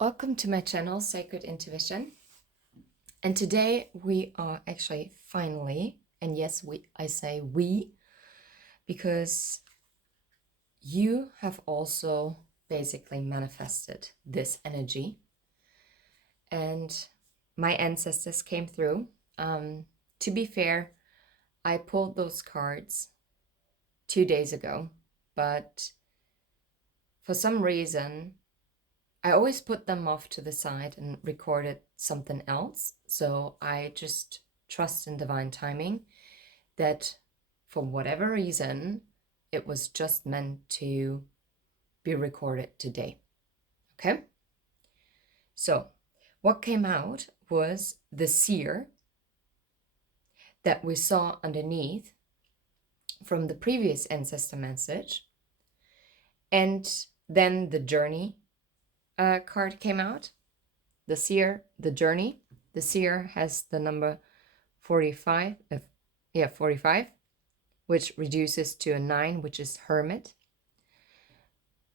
Welcome to my channel, Sacred Intuition. And today we are actually finally, and yes, I say we, because you have also basically manifested this energy. And my ancestors came through. To be fair, I pulled those cards 2 days ago, but for some reason, I always put them off to the side and recorded something else. So I just trust in divine timing that for whatever reason, it was just meant to be recorded today. Okay? So what came out was the seer that we saw underneath from the previous ancestor message. And then the journey card came out. The seer, the journey. The seer has the number 45, 45, which reduces to a 9, which is hermit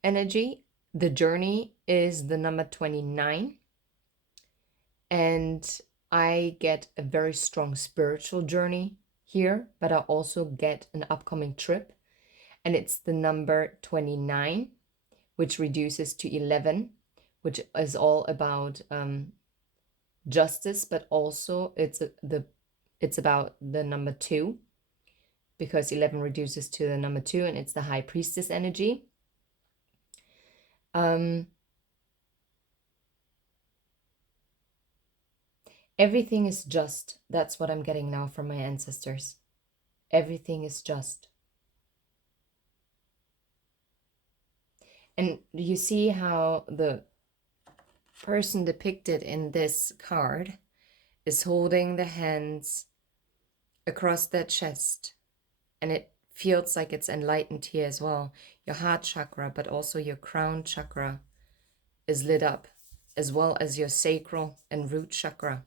energy. The journey is the number 29. And I get a very strong spiritual journey here, but I also get an upcoming trip. And it's the number 29, which reduces to 11, which is all about justice, but also it's about the number 2, because 11 reduces to the number 2, and it's the high priestess energy. Everything is just. That's what I'm getting now from my ancestors. Everything is just. And you see how the person depicted in this card is holding the hands across their chest, and it feels like it's enlightened here as well. Your heart chakra, but also your crown chakra is lit up, as well as your sacral and root chakra,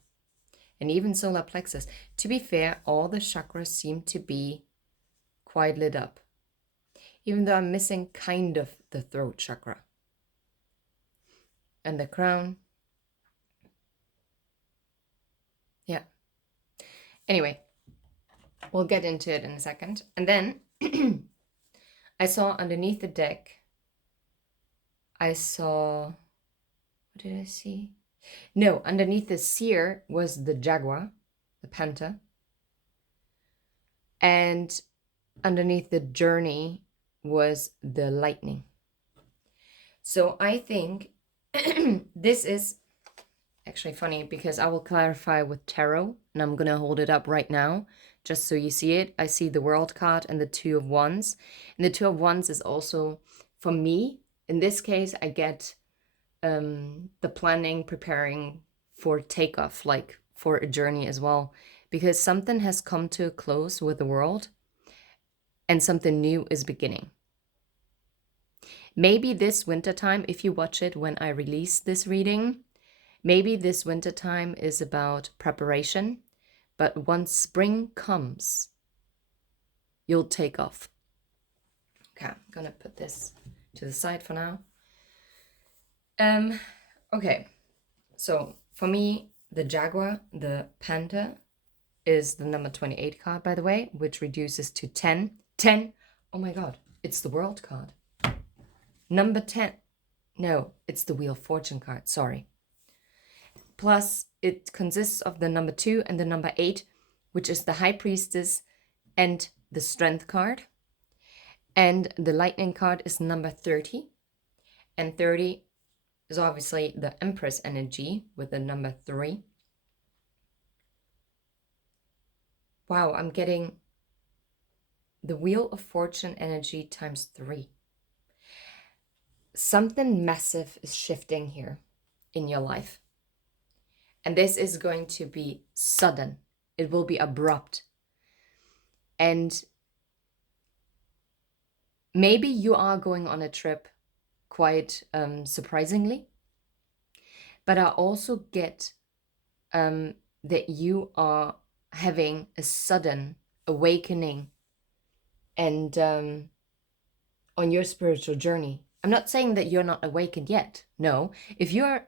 and even solar plexus. To be fair, all the chakras seem to be quite lit up, even though I'm missing kind of the throat chakra and the crown. Yeah. Anyway, we'll get into it in a second. And then I saw underneath the deck, I saw, what did I see? No, underneath the seer was the jaguar, the panther. And underneath the journey was the lightning. So I think this is actually funny, because I will clarify with tarot, and I'm going to hold it up right now just so you see it. I see the World card and the Two of Wands. And the Two of Wands is also, for me, in this case, I get the planning, preparing for takeoff, like for a journey as well, because something has come to a close with the world and something new is beginning. Maybe this wintertime, if you watch it when I release this reading, maybe this wintertime is about preparation, but once spring comes, you'll take off. Okay, I'm gonna put this to the side for now. Okay, so for me, the jaguar, the panther, is the number 28 card, by the way, which reduces to 10. 10, oh my god, it's the World card. Number 10, no, it's the Wheel of Fortune card, sorry. Plus, it consists of the number 2 and the number 8, which is the High Priestess and the Strength card. And the Lightning card is number 30. And 30 is obviously the Empress energy with the number 3. Wow, I'm getting the Wheel of Fortune energy times 3. Something massive is shifting here in your life. And this is going to be sudden. It will be abrupt. And maybe you are going on a trip quite surprisingly. But I also get that you are having a sudden awakening and on your spiritual journey. I'm not saying that you're not awakened yet. No, if you're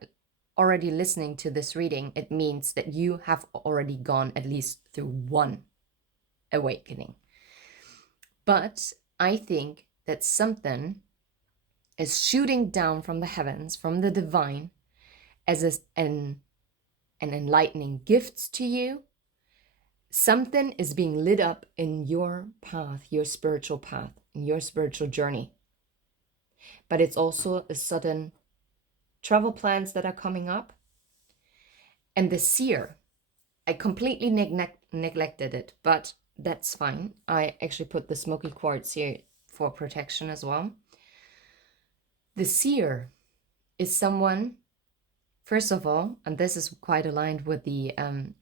already listening to this reading, it means that you have already gone at least through one awakening. But I think that something is shooting down from the heavens, from the divine, as an enlightening gift to you. Something is being lit up in your path, your spiritual path, in your spiritual journey. But it's also a sudden travel plans that are coming up. And the seer, I completely neglected it, but that's fine. I actually put the smoky quartz here for protection as well. The seer is someone, first of all, and this is quite aligned with the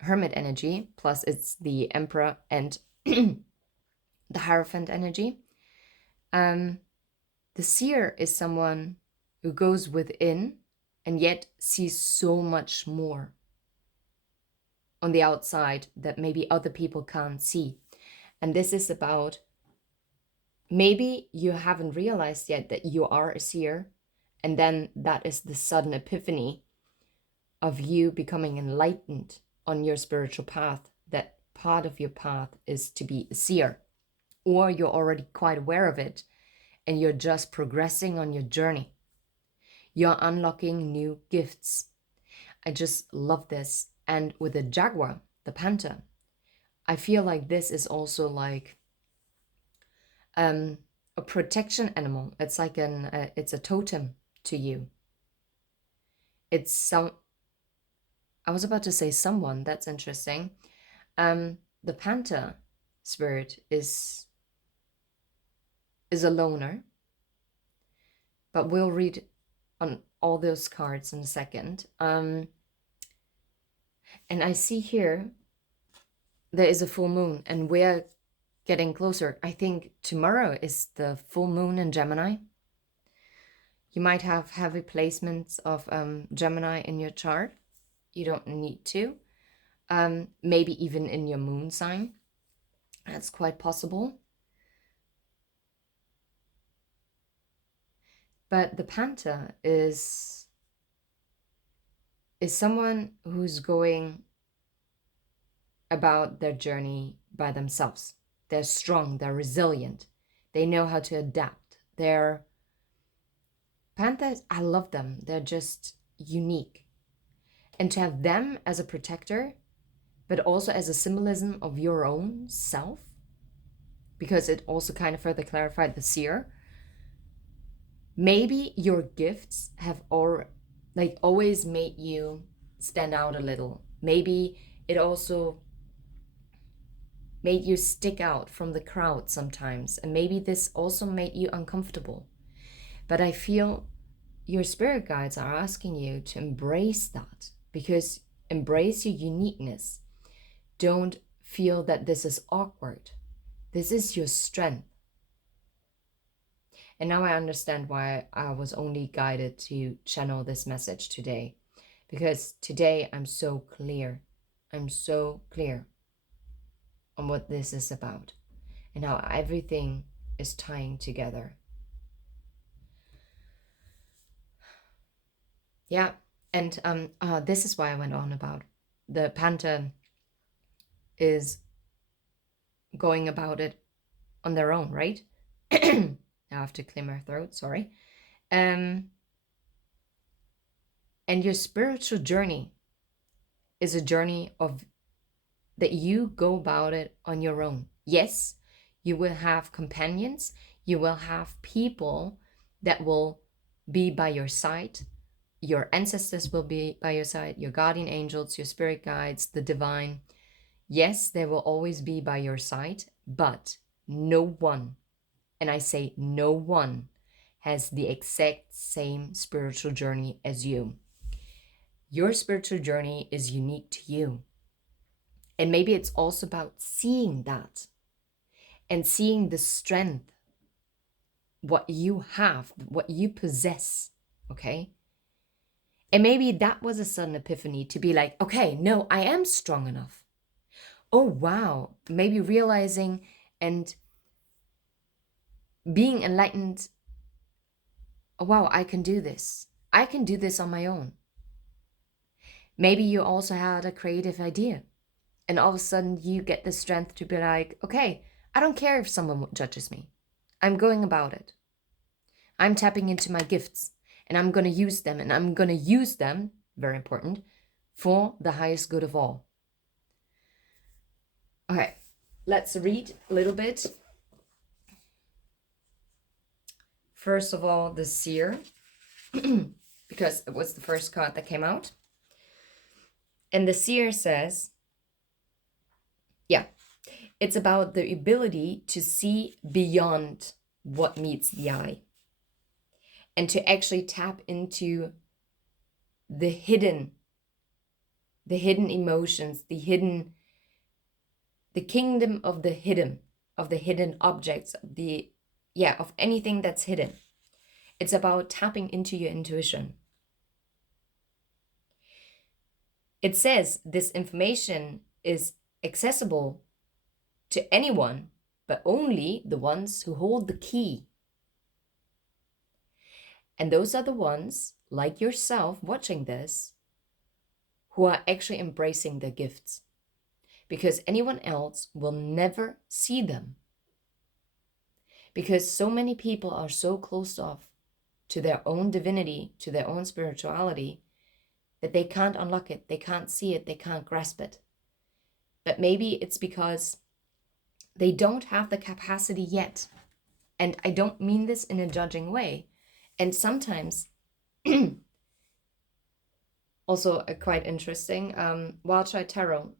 hermit energy, plus it's the emperor and the Hierophant energy. The seer is someone who goes within and yet sees so much more on the outside that maybe other people can't see. And this is about, maybe you haven't realized yet that you are a seer, and then that is the sudden epiphany of you becoming enlightened on your spiritual path, that part of your path is to be a seer, or you're already quite aware of it and you're just progressing on your journey. You're unlocking new gifts. I just love this. And with the jaguar, the panther, I feel like this is also like a protection animal. It's like it's a totem to you. It's I was about to say someone, that's interesting. The panther spirit is a loner, but we'll read on all those cards in a second. And I see here there is a full moon, and we're getting closer. I think tomorrow is the full moon in Gemini. You might have heavy placements of Gemini in your chart. You don't need to. Maybe even in your moon sign. That's quite possible. But the panther is someone who's going about their journey by themselves. They're strong, they're resilient, they know how to adapt. They're panthers, I love them. They're just unique. And to have them as a protector, but also as a symbolism of your own self, because it also kind of further clarified the seer. Maybe your gifts have always made you stand out a little. Maybe it also made you stick out from the crowd sometimes. And maybe this also made you uncomfortable. But I feel your spirit guides are asking you to embrace that, because embrace your uniqueness. Don't feel that this is awkward. This is your strength. And now I understand why I was only guided to channel this message today. Because today I'm so clear. I'm so clear on what this is about and how everything is tying together. Yeah, and this is why I went on about the panther is going about it on their own, right? I have to clear my throat, sorry. And your spiritual journey is a journey of that you go about it on your own. Yes, you will have companions, you will have people that will be by your side. Your ancestors will be by your side, your guardian angels, your spirit guides, the divine. Yes, they will always be by your side, but no one, and I say no one, has the exact same spiritual journey as you. Your spiritual journey is unique to you. And maybe it's also about seeing that and seeing the strength, what you have, what you possess, okay? And maybe that was a sudden epiphany to be like, okay, no, I am strong enough. Oh, wow. Maybe realizing and being enlightened. Oh, wow, I can do this. I can do this on my own. Maybe you also had a creative idea, and all of a sudden you get the strength to be like, okay, I don't care if someone judges me. I'm going about it. I'm tapping into my gifts, and I'm going to use them, and I'm going to use them, very important, for the highest good of all. Okay, let's read a little bit. First of all, the Seer, because it was the first card that came out. And the Seer says, yeah, it's about the ability to see beyond what meets the eye and to actually tap into the hidden emotions, the kingdom of the hidden objects, of anything that's hidden. It's about tapping into your intuition. It says this information is accessible to anyone, but only the ones who hold the key. And those are the ones, like yourself watching this, who are actually embracing their gifts. Because anyone else will never see them. Because so many people are so closed off to their own divinity, to their own spirituality, that they can't unlock it, they can't see it, they can't grasp it. But maybe it's because they don't have the capacity yet. And I don't mean this in a judging way. And sometimes, also quite interesting, Wildchild Tarot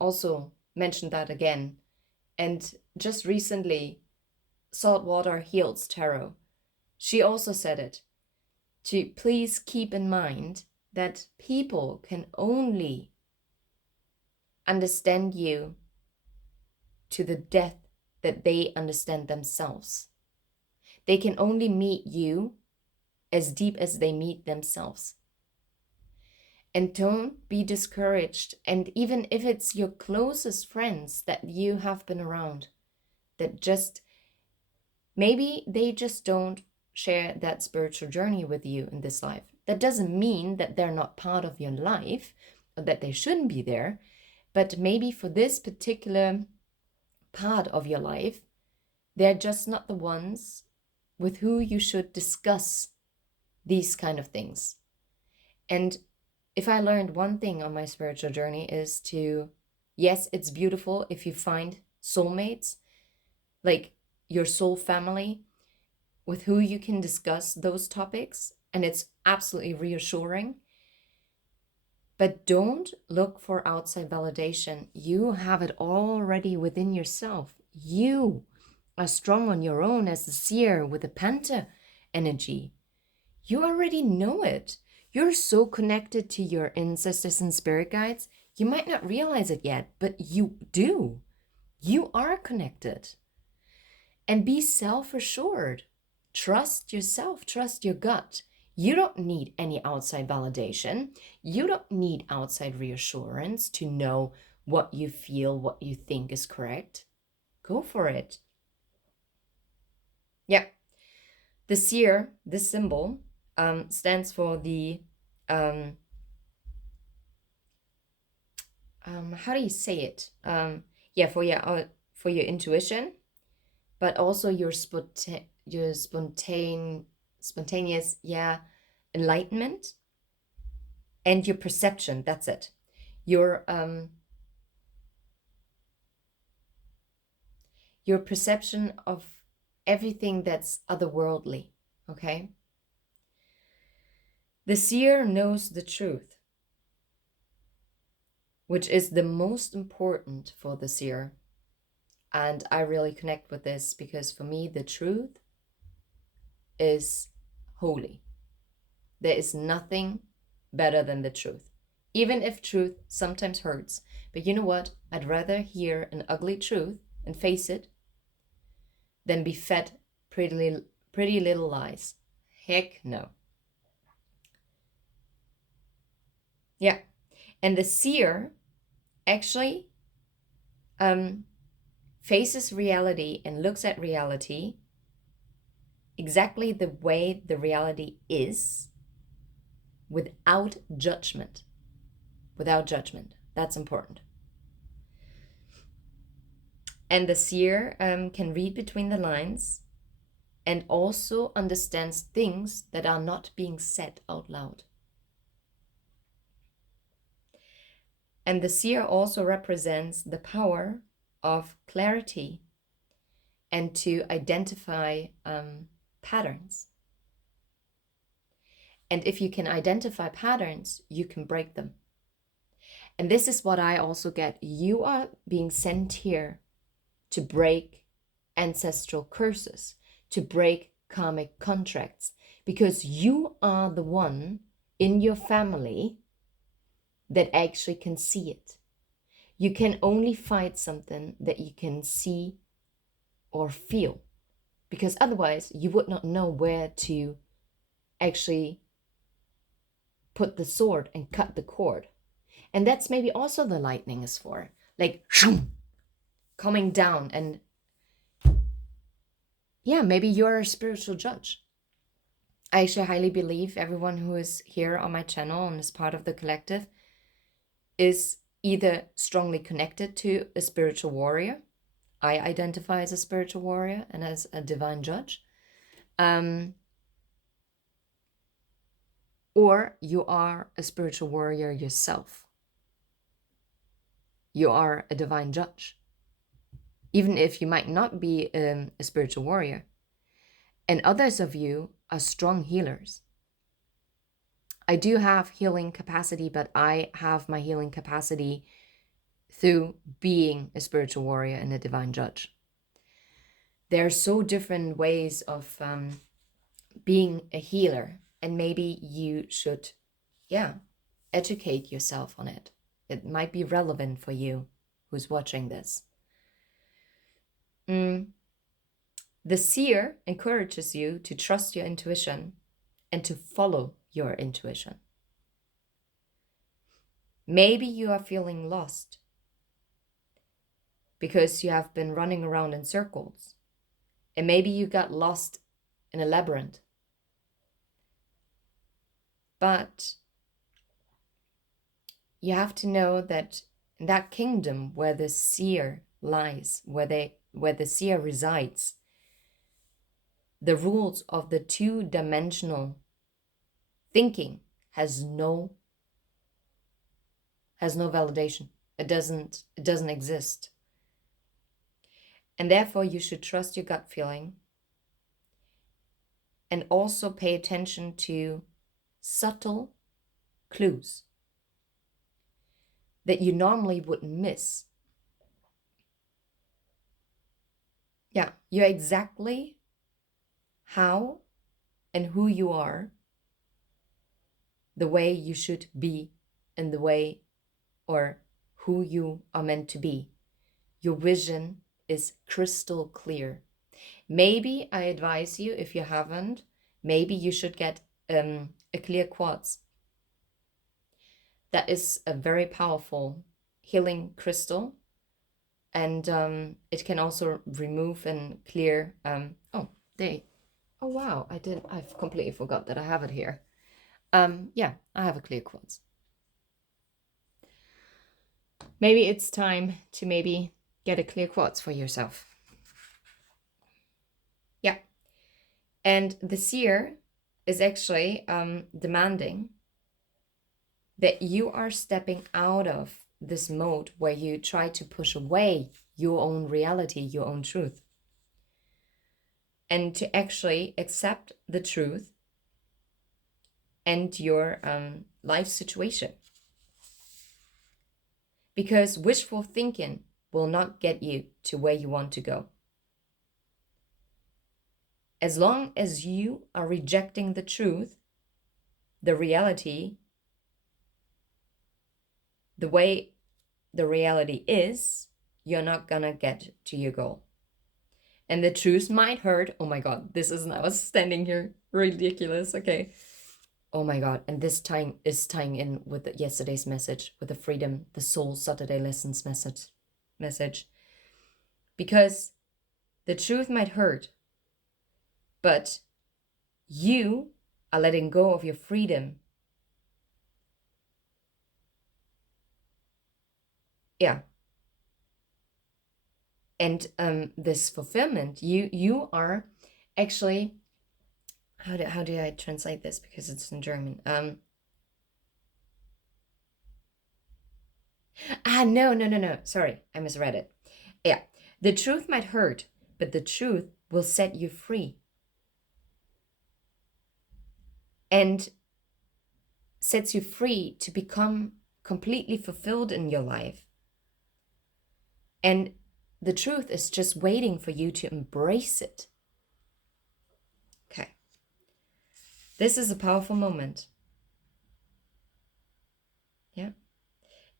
also mentioned that again. And just recently, Saltwater Heals Tarot, she also said it, to please keep in mind that people can only understand you to the depth that they understand themselves. They can only meet you as deep as they meet themselves. And don't be discouraged. And even if it's your closest friends that you have been around, that just, maybe they just don't share that spiritual journey with you in this life. That doesn't mean that they're not part of your life or that they shouldn't be there, but maybe for this particular part of your life, they're just not the ones with who you should discuss these kind of things. And if I learned one thing on my spiritual journey is to, yes, it's beautiful if you find soulmates, like your soul family, with who you can discuss those topics, and it's absolutely reassuring. But don't look for outside validation. You have it already within yourself. You are strong on your own as the Seer with the Panther energy. You already know it. You're so connected to your ancestors and spirit guides. You might not realize it yet, but you do. You are connected. And be self-assured. Trust yourself, trust your gut. You don't need any outside validation. You don't need outside reassurance to know what you feel, what you think is correct. Go for it. Yeah. The Seer, this symbol, stands for the, how do you say it? For your intuition, but also your spontaneous, enlightenment, and your perception. That's it. Your perception of everything that's otherworldly. Okay. The Seer knows the truth, which is the most important for the Seer. And I really connect with this because for me, the truth is holy. There is nothing better than the truth, even if truth sometimes hurts. But you know what? I'd rather hear an ugly truth and face it than be fed pretty little lies. Heck no. Yeah. And the Seer actually faces reality and looks at reality exactly the way the reality is, without judgment. without judgment. That's important. And the seer can read between the lines and also understands things that are not being said out loud. And the seer also represents the power of clarity and to identify patterns. And if you can identify patterns, you can break them. And this is what I also get. You are being sent here to break ancestral curses, to break karmic contracts, because you are the one in your family that actually can see it. You can only fight something that you can see or feel, because otherwise you would not know where to actually put the sword and cut the cord. And that's maybe also the lightning is for, like coming down. And yeah, maybe you're a spiritual judge. I actually highly believe everyone who is here on my channel and is part of the collective is either strongly connected to a spiritual warrior. I identify as a spiritual warrior and as a divine judge. Or you are a spiritual warrior yourself. You are a divine judge. Even if you might not be a spiritual warrior. And others of you are strong healers. I do have healing capacity, but I have my healing capacity through being a spiritual warrior and a divine judge. There are so different ways of being a healer, and maybe you should, educate yourself on it. It might be relevant for you who's watching this. The seer encourages you to trust your intuition and to follow your intuition. Maybe you are feeling lost because you have been running around in circles, and maybe you got lost in a labyrinth. But you have to know that in that kingdom where the seer lies, where the seer resides, the rules of the two-dimensional thinking has no validation. It doesn't exist. And therefore you should trust your gut feeling and also pay attention to subtle clues that you normally wouldn't miss. Yeah, you're exactly how and who you are, the way you should be, and the way or who you are meant to be. Your vision is crystal clear. Maybe I advise you, if you haven't, maybe you should get a clear quartz. That is a very powerful healing crystal, and it can also remove and clear. Oh wow, I've completely forgot that I have it here. Yeah, I have a clear quartz. Maybe it's time to maybe get a clear quartz for yourself. Yeah. And the seer is actually demanding that you are stepping out of this mode where you try to push away your own reality, your own truth, and to actually accept the truth and your life situation. Because wishful thinking will not get you to where you want to go. As long as you are rejecting the truth, the reality, the way the reality is, you're not gonna get to your goal. And the truth might hurt. Oh my God, I was standing here, ridiculous, okay. Oh my God, and this is tying in with yesterday's message, with the Freedom, the Soul Saturday Lessons message. Because the truth might hurt, but you are letting go of your freedom Yeah. And this fulfillment, you are actually, how do I translate this, because it's in German? No, sorry, I misread it. Yeah, the truth might hurt, but the truth will set you free, and sets you free to become completely fulfilled in your life. And the truth is just waiting for you to embrace it. Okay. This is a powerful moment. Yeah.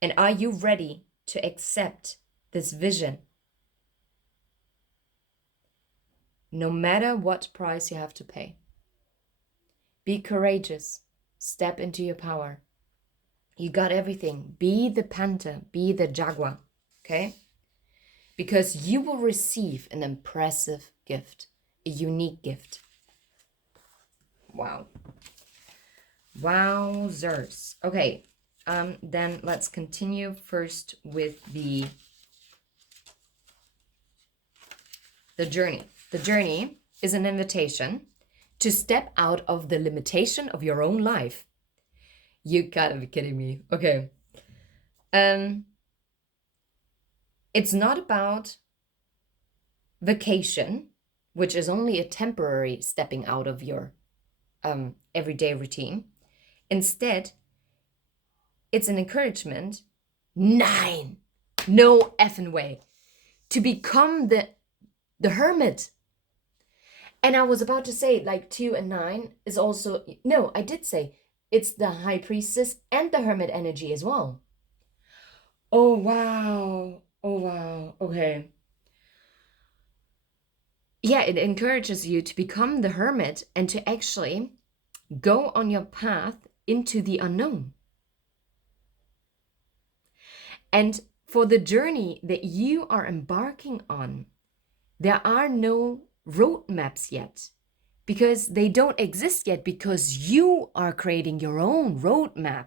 And are you ready to accept this vision? No matter what price you have to pay. Be courageous. Step into your power. You got everything. Be the panther. Be the jaguar. Okay? Because you will receive an impressive gift. A unique gift. Wow. Wowzers. Okay. Then let's continue first with the journey. The journey is an invitation to step out of the limitation of your own life. You gotta be kidding me. Okay. It's not about vacation, which is only a temporary stepping out of your everyday routine. Instead, it's an encouragement, no effing way, to become the hermit. And I was about to say, like, 2 and 9 is also, no, I did say it's the high priestess and the hermit energy as well. Oh, wow. Oh, wow. Okay. Yeah, it encourages you to become the hermit and to actually go on your path into the unknown. And for the journey that you are embarking on, there are no roadmaps yet, because they don't exist yet, because you are creating your own roadmap.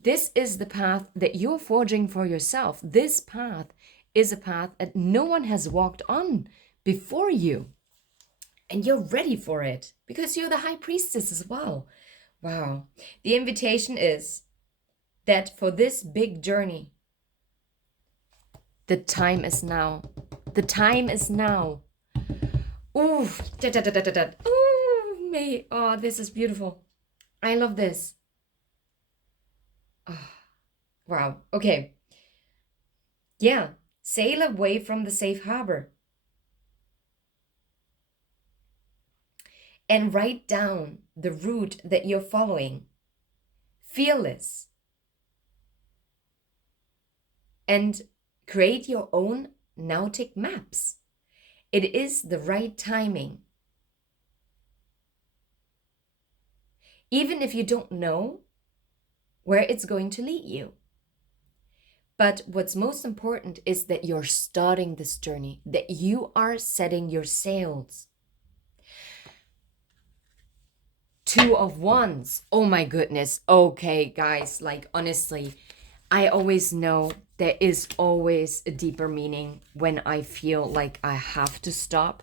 This is the path that you're forging for yourself. This path is a path that no one has walked on before you. And you're ready for it because you're the high priestess as well. Wow. The invitation is that for this big journey, the time is now. The time is now. Ooh, Ooh, me. Oh, this is beautiful. I love this. Oh, wow. Okay. Yeah. Sail away from the safe harbor and write down the route that you're following. Fearless. And create your own nautic maps. It is the right timing. Even if you don't know where it's going to lead you. But what's most important is that you're starting this journey, that you are setting your sails. 2 of Wands. Oh my goodness. Okay, guys, like honestly, I always know there is always a deeper meaning when I feel like I have to stop.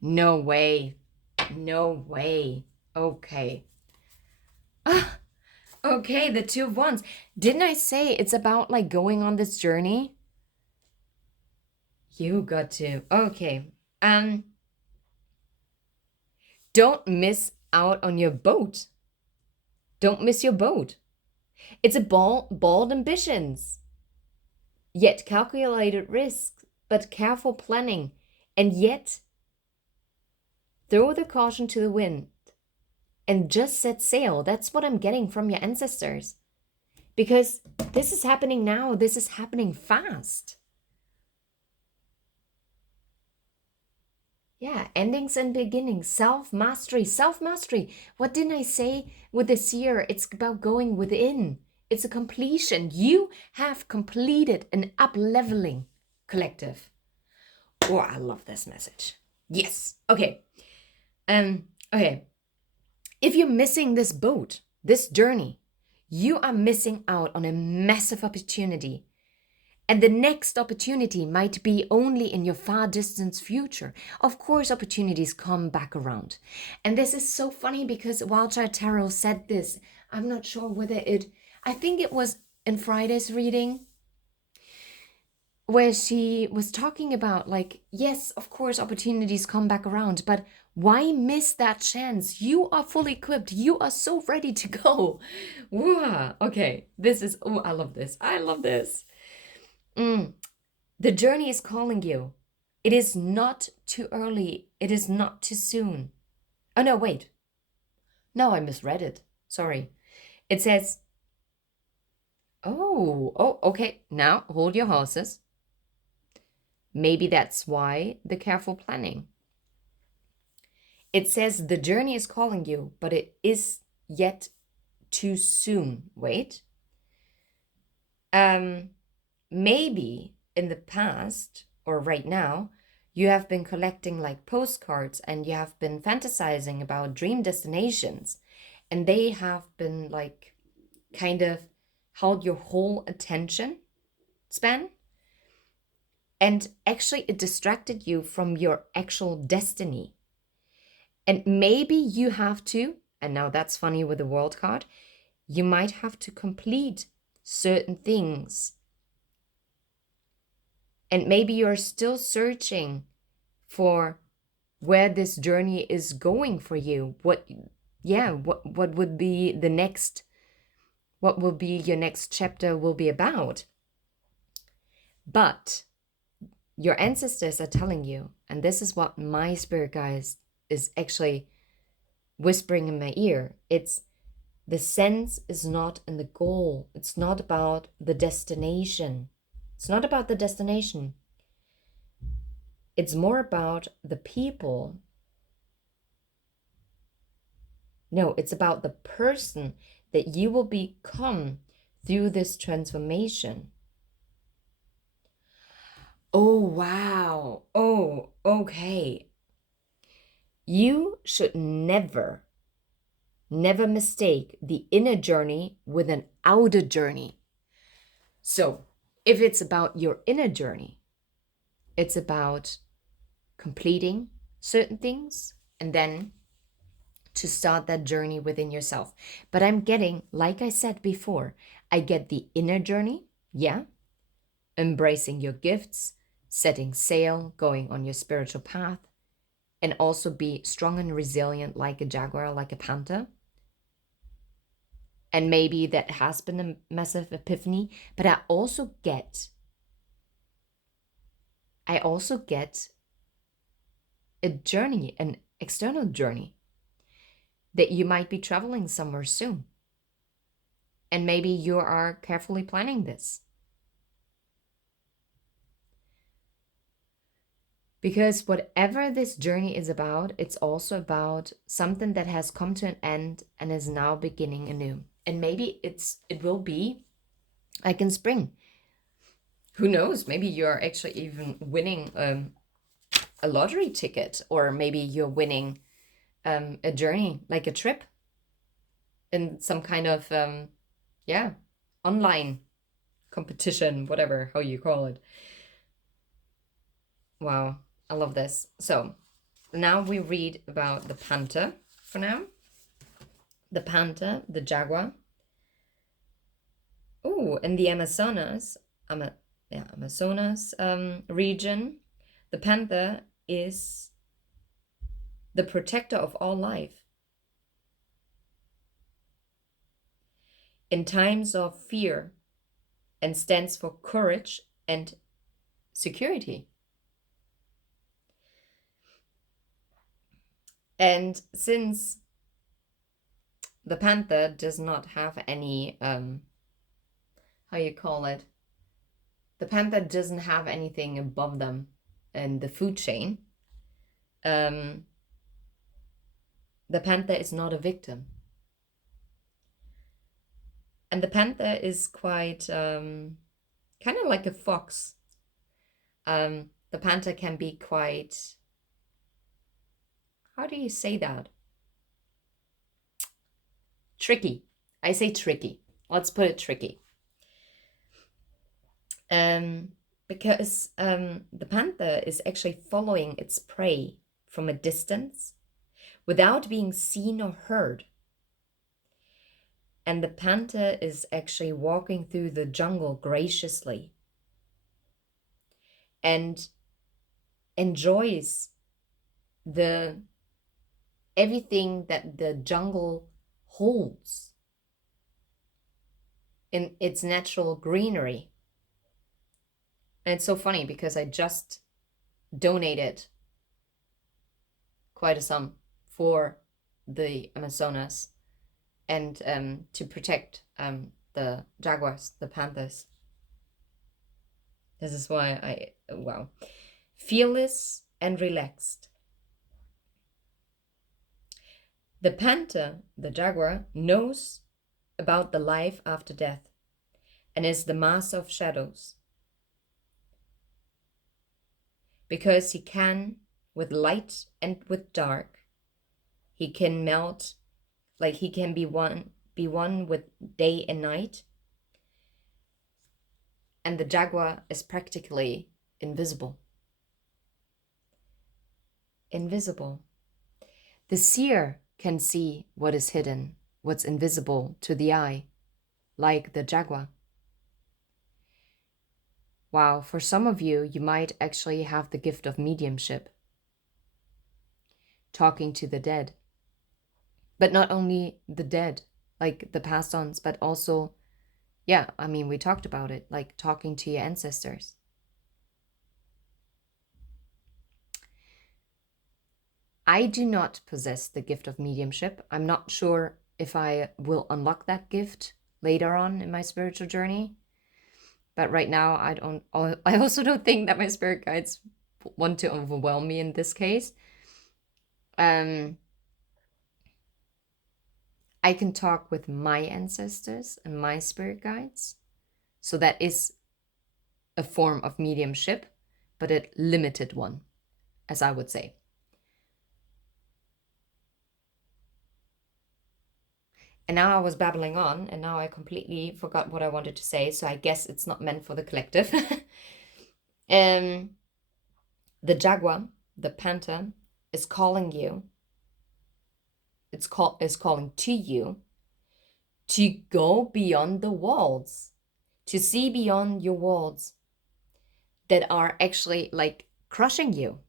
No way. No way. Okay. Okay, the 2 of Wands. Didn't I say it's about like going on this journey? You got to. Okay. Don't miss out on your boat. Don't miss your boat. It's a bold ambitions, yet calculated risks, but careful planning, and yet throw the caution to the wind and just set sail. That's what I'm getting from your ancestors. Because this is happening now. This is happening fast. Yeah, endings and beginnings, self-mastery, self-mastery. What didn't I say with the seer? It's about going within. It's a completion. You have completed an up-leveling collective. Oh, I love this message. Yes. Okay. Okay. If you're missing this boat, this journey, you are missing out on a massive opportunity. And the next opportunity might be only in your far distant future. Of course, opportunities come back around. And this is so funny because Wildchild Tarot said this. I'm not sure whether I think it was in Friday's reading, where she was talking about, like, yes, of course, opportunities come back around, but why miss that chance? You are fully equipped. You are so ready to go. Wow. Okay, I love this. I love this. The journey is calling you. It is not too early. It is not too soon. Oh, no, wait. No, I misread it. Sorry. It says, okay. Now hold your horses. Maybe that's why the careful planning. It says the journey is calling you, but it is yet too soon. Wait. Maybe in the past or right now, you have been collecting like postcards and you have been fantasizing about dream destinations, and they have been like kind of held your whole attention span. And actually, it distracted you from your actual destiny. And maybe you have to, and now that's funny with the world card, you might have to complete certain things. And maybe you're still searching for where this journey is going for you. What would be the next, what will be your next chapter will be about. But your ancestors are telling you, and this is what my spirit guides is actually whispering in my ear. It's the sense is not in the goal. It's not about the destination. It's not about the destination. It's more about the people. No, it's about the person that you will become through this transformation. Oh, wow. Oh, okay. You should never mistake the inner journey with an outer journey. So, if it's about your inner journey, it's about completing certain things and then to start that journey within yourself. But I'm getting, like I said before, I get the inner journey, yeah, embracing your gifts, setting sail, going on your spiritual path, and also be strong and resilient like a jaguar, like a panther. And maybe that has been a massive epiphany, but I also get a journey, an external journey, that you might be traveling somewhere soon. And maybe you are carefully planning this. Because whatever this journey is about, it's also about something that has come to an end and is now beginning anew. And maybe it will be like in spring. Who knows? Maybe you're actually even winning a lottery ticket, or maybe you're winning a journey, like a trip in some kind of online competition, whatever, how you call it. Wow, I love this. So now we read about the panther for now. The panther, the jaguar. Oh, in the Amazonas region, the panther is the protector of all life. In times of fear, and stands for courage and security. And since the panther does not have any, how you call it? The panther doesn't have anything above them in the food chain. The panther is not a victim. And the panther is quite kind of like a fox. The panther can be quite, how do you say that? tricky. I say tricky. Let's put it tricky. Because the panther is actually following its prey from a distance without being seen or heard. And the panther is actually walking through the jungle graciously and enjoys everything that the jungle holds in its natural greenery. And it's so funny because I just donated quite a sum for the Amazonas and to protect the jaguars, the panthers. This is why wow. Fearless and relaxed. The panther, the jaguar, knows about the life after death and is the master of shadows. Because he can, with light and with dark, he can melt, like he can be one with day and night. And the jaguar is practically invisible. Invisible. The seer can see what is hidden, what's invisible to the eye, like the jaguar. Wow, for some of you, you might actually have the gift of mediumship, talking to the dead. But not only the dead, like the passed ons, but also, yeah, I mean, we talked about it, like talking to your ancestors. I do not possess the gift of mediumship. I'm not sure if I will unlock that gift later on in my spiritual journey. But right now, I also don't think that my spirit guides want to overwhelm me in this case. I can talk with my ancestors and my spirit guides. So that is a form of mediumship, but a limited one, as I would say. And now I was babbling on, and now I completely forgot what I wanted to say, so I guess it's not meant for the collective. The jaguar, the panther, is calling you. Is calling to you to go beyond the walls, to see beyond your walls that are actually like crushing you,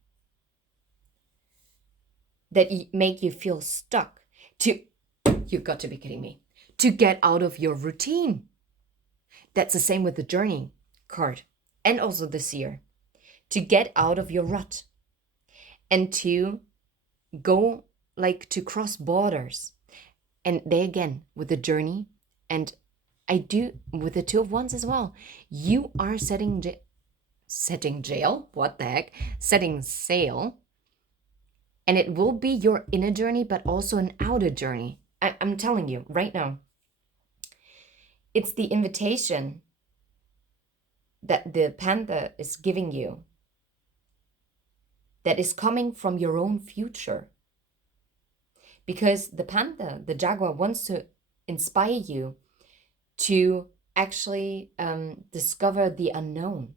that make you feel stuck, you've got to be kidding me, to get out of your routine. That's the same with the journey card and also the seer, to get out of your rut and to go, like, to cross borders. And they again with the journey, and I do with the Two of Wands as well. You are setting sail, and it will be your inner journey, but also an outer journey. I'm telling you right now, it's the invitation that the panther is giving you that is coming from your own future. Because the panther, the jaguar, wants to inspire you to actually discover the unknown,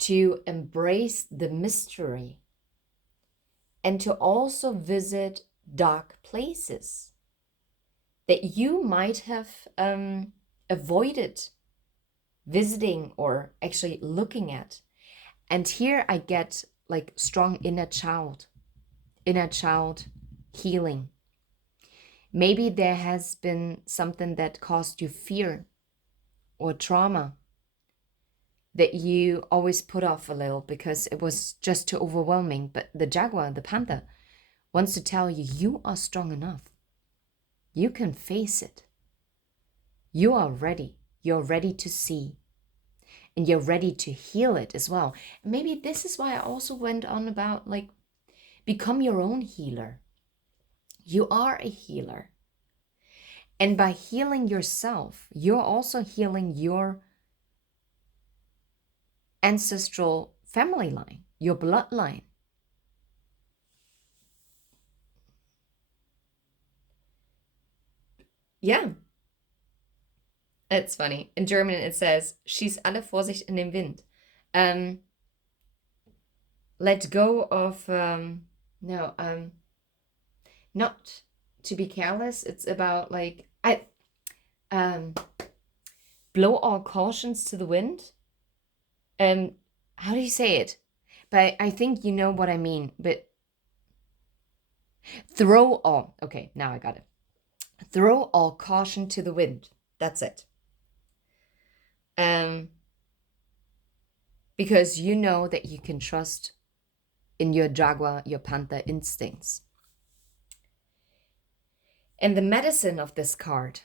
to embrace the mystery, and to also visit dark places that you might have avoided visiting or actually looking at. And here I get like strong inner child healing. Maybe there has been something that caused you fear or trauma that you always put off a little because it was just too overwhelming. But the jaguar, the panther, wants to tell you, you are strong enough. You can face it. You are ready. You're ready to see. And you're ready to heal it as well. And maybe this is why I also went on about, like, become your own healer. You are a healer. And by healing yourself, you're also healing your ancestral family line, your bloodline. Yeah, it's funny. In German it says, schieß alle Vorsicht in den Wind. Um, let go of, no, not to be careless. It's about like, um, blow all cautions to the wind. How do you say it? But I think you know what I mean. But throw all, okay, now I got it. Throw all caution to the wind. That's it. Because you know that you can trust in your Jaguar, your Panther instincts. And the medicine of this card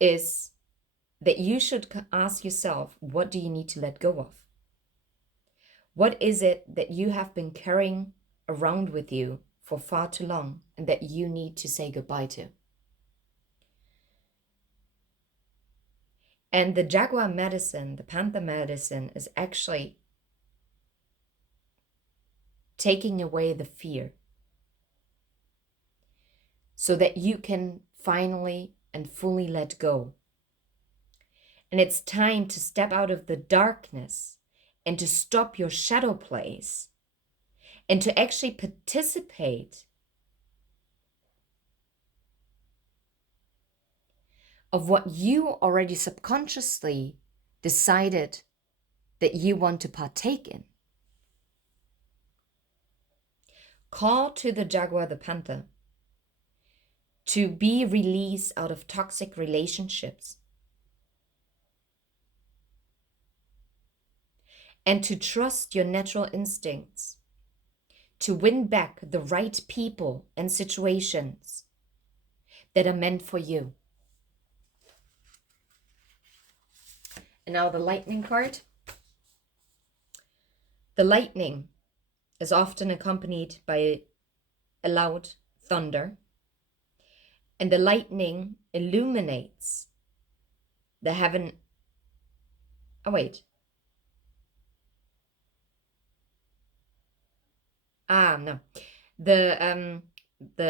is that you should ask yourself, what do you need to let go of? What is it that you have been carrying around with you for far too long and that you need to say goodbye to? And the Jaguar medicine, the Panther medicine, is actually taking away the fear so that you can finally and fully let go. And it's time to step out of the darkness and to stop your shadow plays and to actually participate of what you already subconsciously decided that you want to partake in. Call to the Jaguar, the Panther, to be released out of toxic relationships and to trust your natural instincts, to win back the right people and situations that are meant for you. And now the lightning card. The lightning is often accompanied by a loud thunder, and the lightning illuminates the heaven. Oh, wait. No. The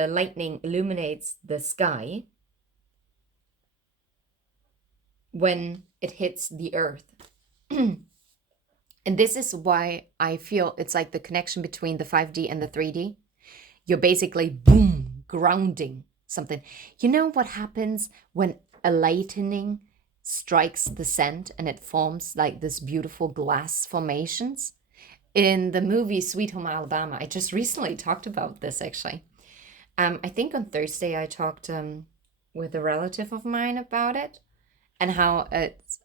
lightning illuminates the sky when it hits the earth. And this is why I feel it's like the connection between the 5D and the 3D. You're basically, boom, grounding something. You know what happens when a lightning strikes the sand and it forms like this beautiful glass formations? In the movie Sweet Home Alabama, I just recently talked about this actually. I think on Thursday I talked with a relative of mine about it, and how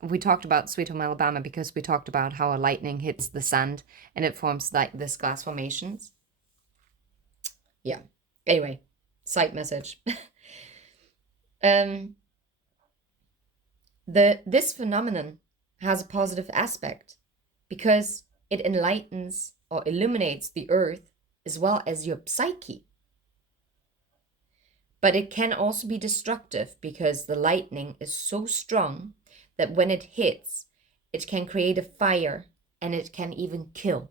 we talked about Sweet Home Alabama because we talked about how a lightning hits the sand and it forms like this glass formations. Yeah. Anyway, side message. This phenomenon has a positive aspect because it enlightens or illuminates the earth as well as your psyche. But it can also be destructive because the lightning is so strong that when it hits, it can create a fire and it can even kill.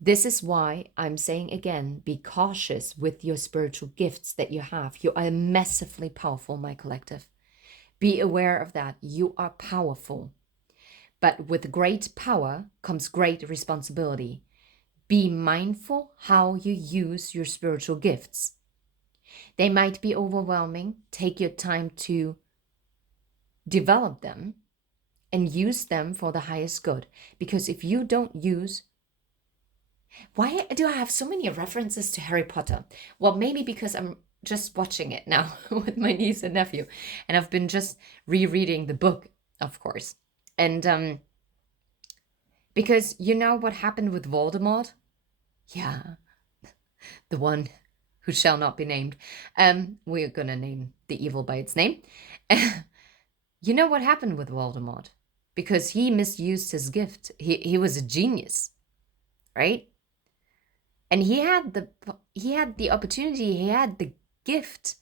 This is why I'm saying again, be cautious with your spiritual gifts that you have. You are massively powerful, my collective. Be aware of that. You are powerful. But with great power comes great responsibility. Be mindful how you use your spiritual gifts. They might be overwhelming. Take your time to develop them and use them for the highest good. Because if you don't use... Why do I have so many references to Harry Potter? Well, maybe because I'm just watching it now with my niece and nephew. And I've been just rereading the book, of course. And because you know what happened with Voldemort? Yeah, the one who shall not be named. We're gonna name the evil by its name. You know what happened with Voldemort? Because he misused his gift. He was a genius, right? And he had the opportunity, he had the gift.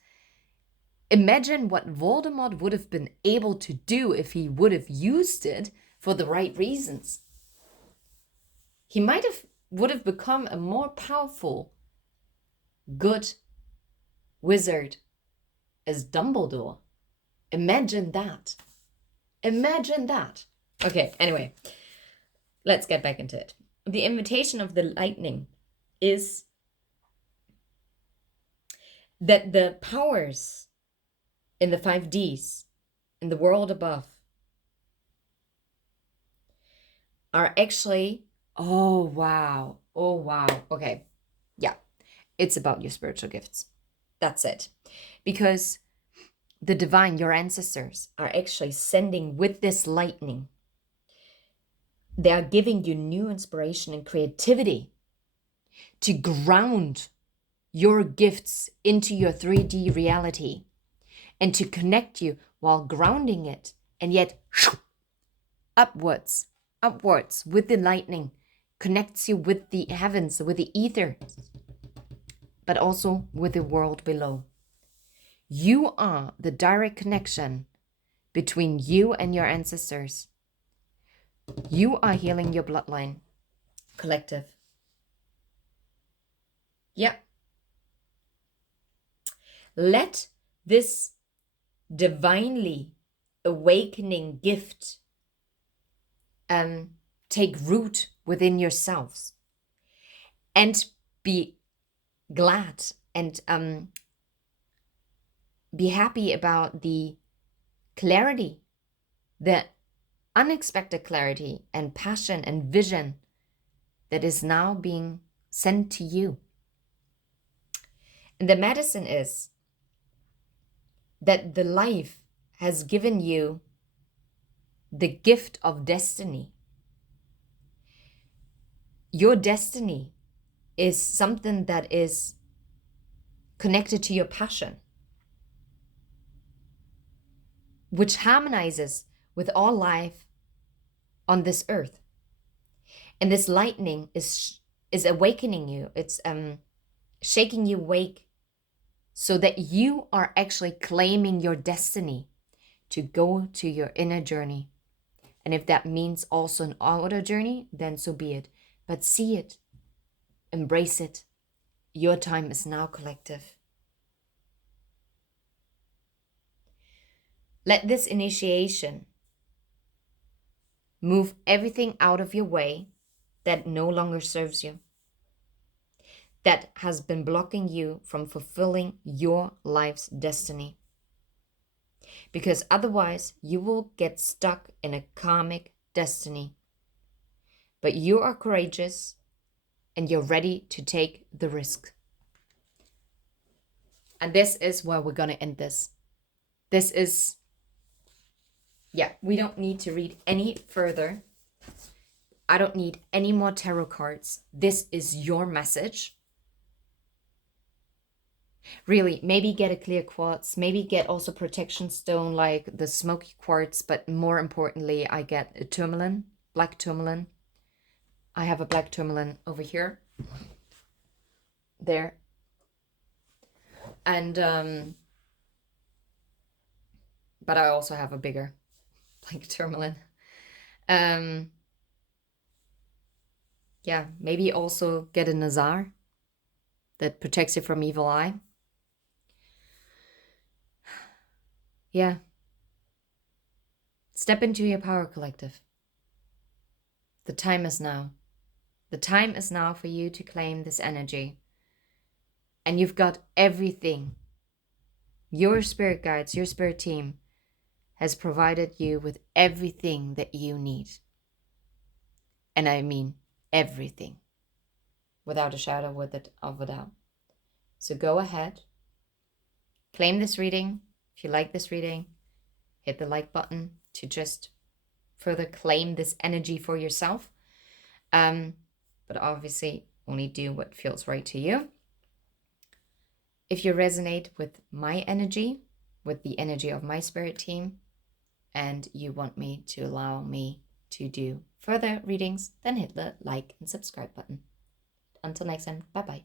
Imagine what Voldemort would have been able to do if he would have used it for the right reasons. He would have become a more powerful, good wizard as Dumbledore. Imagine that. Imagine that. Okay, anyway, let's get back into it. The invitation of the lightning is that the powers in the 5Ds, in the world above, are actually, oh wow, okay, yeah, it's about your spiritual gifts. That's it. Because the divine, your ancestors, are actually sending with this lightning, they are giving you new inspiration and creativity to ground your gifts into your 3D reality and to connect you while grounding it, and yet upwards with the lightning, connects you with the heavens, with the ether, but also with the world below. You are the direct connection between you and your ancestors. You are healing your bloodline, collective. Yeah. Let this divinely awakening gift take root within yourselves, and be glad and be happy about the clarity, the unexpected clarity and passion and vision that is now being sent to you. And the medicine is that the life has given you the gift of destiny. Your destiny is something that is connected to your passion, which harmonizes with all life on this earth. And this lightning is awakening you. It's shaking you awake so that you are actually claiming your destiny to go to your inner journey. And if that means also an outer journey, then so be it. But see it, embrace it. Your time is now, collective. Let this initiation move everything out of your way that no longer serves you, that has been blocking you from fulfilling your life's destiny. Because otherwise you will get stuck in a karmic destiny. But you are courageous and you're ready to take the risk. And this is where we're going to end this. This is, yeah, we don't need to read any further. I don't need any more tarot cards. This is your message. Really, maybe get a clear quartz, maybe get also protection stone like the smoky quartz, but more importantly, I get a tourmaline, black tourmaline. I have a black tourmaline over here, there. And, but I also have a bigger black tourmaline. Yeah, maybe also get a Nazar that protects you from evil eye. Yeah. Step into your power, collective. The time is now. The time is now for you to claim this energy. And you've got everything. Your spirit guides, your spirit team has provided you with everything that you need. And I mean everything. Without a shadow of a doubt. So go ahead. Claim this reading. If you like this reading, hit the like button to just further claim this energy for yourself. But obviously only do what feels right to you. If you resonate with my energy, with the energy of my spirit team, and you want me to allow me to do further readings, then hit the like and subscribe button. Until next time, bye-bye.